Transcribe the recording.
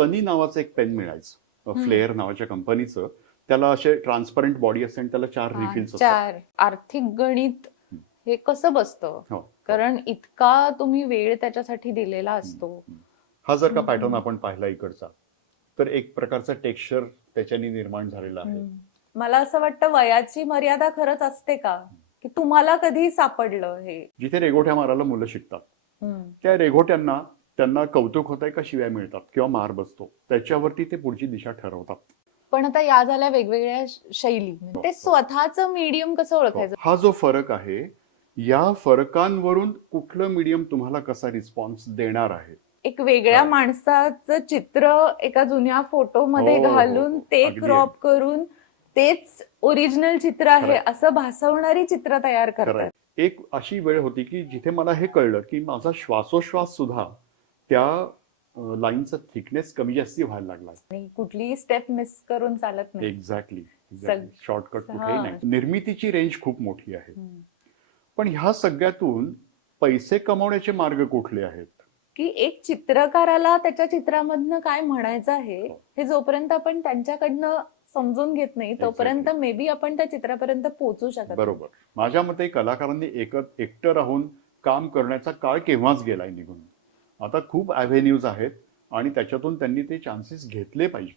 सनी नावाचं एक पेन मिळायचं, फ्लेअर नावाच्या कंपनीचं. त्याला असे ट्रान्सपरंट बॉडी असते आणि त्याला 4 रिफिल्स असतात. 4 आर्थिक गणित हे कसं बसतं, हो. कारण इतका तुम्ही वेळ त्याच्यासाठी दिलेला असतो. हा जर का पॅटर्न आपण पाहिला इकडचा, तर एक प्रकारचा टेक्स्चर त्याच्याने निर्माण झालेला आहे. मला असं वाटतं वयाची मर्यादा खरंच असते का, की तुम्हाला कधी सापडलं हे? जिथे रेघोट्या मारायला मुलं शिकतात, त्या रेघोट्यांना त्यांना कौतुक होतंय का शिव्या मिळतात किंवा मार बसतो, त्याच्यावरती ते पुढची दिशा ठरवतात. पण आता या झाल्या वेगवेगळ्या शैली, ते स्वतःचं मीडियम कसं ओळखायचं? हा जो फरक आहे, या फरकांवरून कुठलं मीडियम तुम्हाला कसा रिस्पॉन्स देणार आहे. एक वेगळ्या माणसाचं चित्र एका जुन्या फोटोमध्ये हो, हो, घालून ते अगदी, क्रॉप करून तेच ओरिजिनल चित्र आहे Correct. असं भासवणारी चित्र तयार करतात. खरंय. एक अशी वेळ होती की जिथे मला हे कळलं की माझा श्वासोश्वास सुद्धा त्या लाईनचा थिकनेस कमी जास्ती व्हायला लागला. आणि कुठलीही स्टेप मिस करून चालत नाही. एक्झॅक्टली. सग- शॉर्टकट हा. कुठेही नाही. निर्मितीची रेंज खूप मोठी आहे. पण ह्या सगळ्यातून पैसे कमवण्याचे मार्ग कुठले आहेत? की एक चित्रकाराला त्याच्या चित्रामधनं काय म्हणायचं आहे हे जोपर्यंत आपण त्यांच्याकडनं समजून घेत नाही तोपर्यंत मे बी आपण त्या चित्रापर्यंत पोहोचू शकत नाही. बरोबर. माझ्या मते कलाकारांनी एकटं राहून काम करण्याचा काळ केव्हाच गेलाय निघून. आता खूप अव्हेन्यूज आहेत आणि त्याच्यातून त्यांनी ते चान्सेस घेतले पाहिजे.